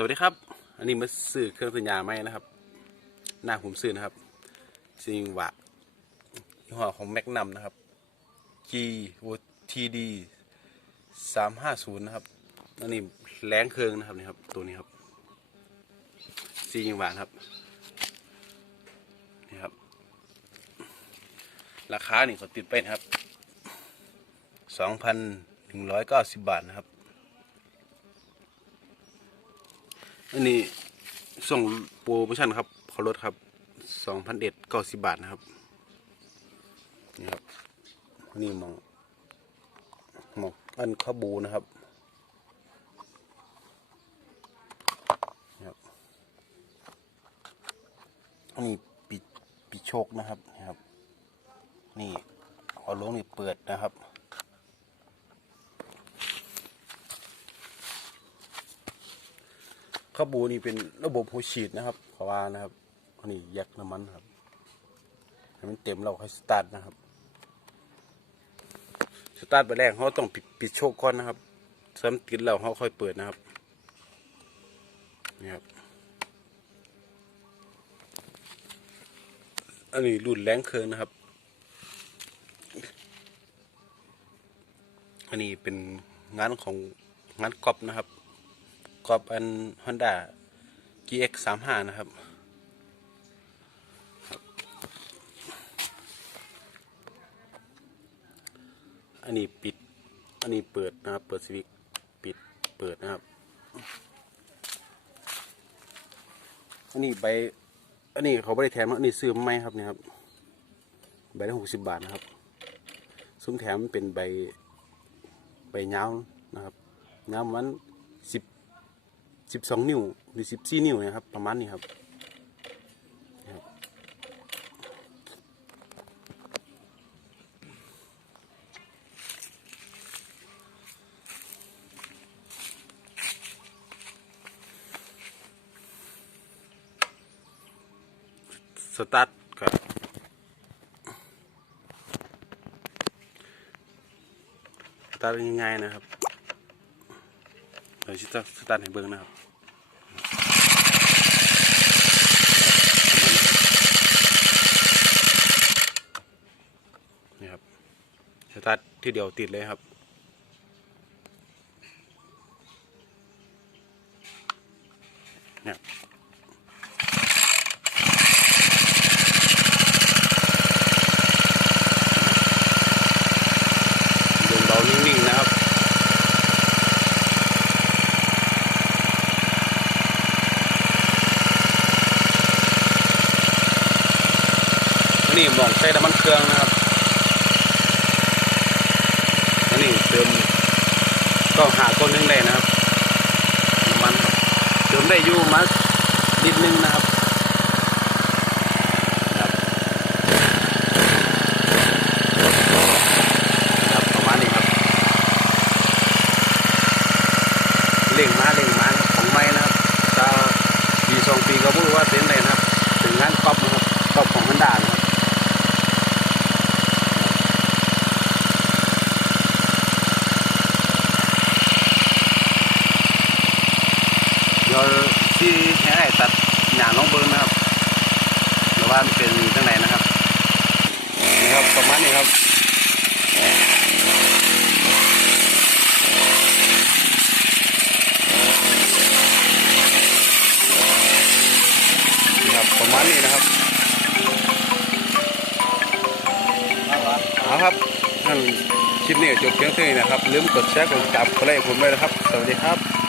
สวัสดีครับ อันนี้มาซื้อเครื่องสัญญาไหมนะครับ หน้าผมซื้อนะครับซิงวะยี่ห้อของแมกนัมนะครับ G O T D สามห้าศูนย์นะครับ อันนี้แรงเครื่องนะครับนี่ครับตัวนี้ครับซิงวาครับ นี่ครับ ราคานี่เขาติดไปนะครับสองพันหนึ่งร้อยเก้าสิบบาทนะครับ อันนี้ส่งโปรโมชั่นครับเขาลดครับสองพันเอ็ดเก้าสิบบาทนะครับนี่ครับนี่หมองหมองอันข้าบูนะครับนี่ครับอันนี้ปีปีโชคนะครับนี่ครับ นี่เอาลงนี่เปิดนะครับ ข้าบูนี่เป็นระบบหัวฉีดนะครับขอว่านะครับอันนี้ยักน้ำมันครับให้มันเต็มเราค่อยสตาร์ทนะครับ สตาร์ทไปแรกเขาต้องปิดปิดโชคก่อนนะครับเสริมติดแล้วเขาค่อยเปิดนะครับนี่ครับอันนี้รุ่นแรงเคิงนะครับ อันนี้เป็นงานของงานกอบนะครับ กอบอัน Honda GX 3 5นะครับครับ อันนี้ปิด อันนี้เปิดนะครับ เปิดสวิตปิด เปิดนะครับ อันนี้ใบ อันนี้เขาไม่ได้แถมนะอันนี้ซื้อมไหมครับเนี่ยครับ ใบละหกสิบบาทนะครับ ซุ้มแถมเป็นใบ ใบยาวนะครับยาวมันสิบ สิบสองนิ้วหรือสิบสี่นิ้วนะครับ ประมาณนี้ครับนี่ครับสตาร์ทกับสตาร์ทง่ายๆนะครับ ดี๋ยวจะสตาร์ทให้เบิ้งนะครับนี่ครับสตาร์ทที่เดียวติดเลยครับเนี่ย เดินเบานิ่งๆนะครับ อั นนี้หมองใส่น้ำมันเครื่องนะครับอันนี้เติมก็หาก้นหนึงได้นะครับน้ำมันเติมได้ยู่มานิดนึงนะครับประมาณนี้ครับเล่งมาเล่งมาของไม้นะครับถ้าปีสองปีก็ไม่รู้ว่าเป็นอะไรนะครับ ถึงงานครอบนะครับครอบของมันดานะครับ เดี๋ ยวที่ให้ไอ้ตัดหยางน้องเบิ้งนะครับหรือว่ามันเป็นตั้งไหนนะครับนี่ครับประมาณนี้ครับนี่ครับประมาณนี้นะครับเอาครับท่านคลิปนี้จบเพียงเท่านี้นะครับลืมกดแชร์กดติดตามกดไลค์ผมด้วยนะครับ สวัสดีครับ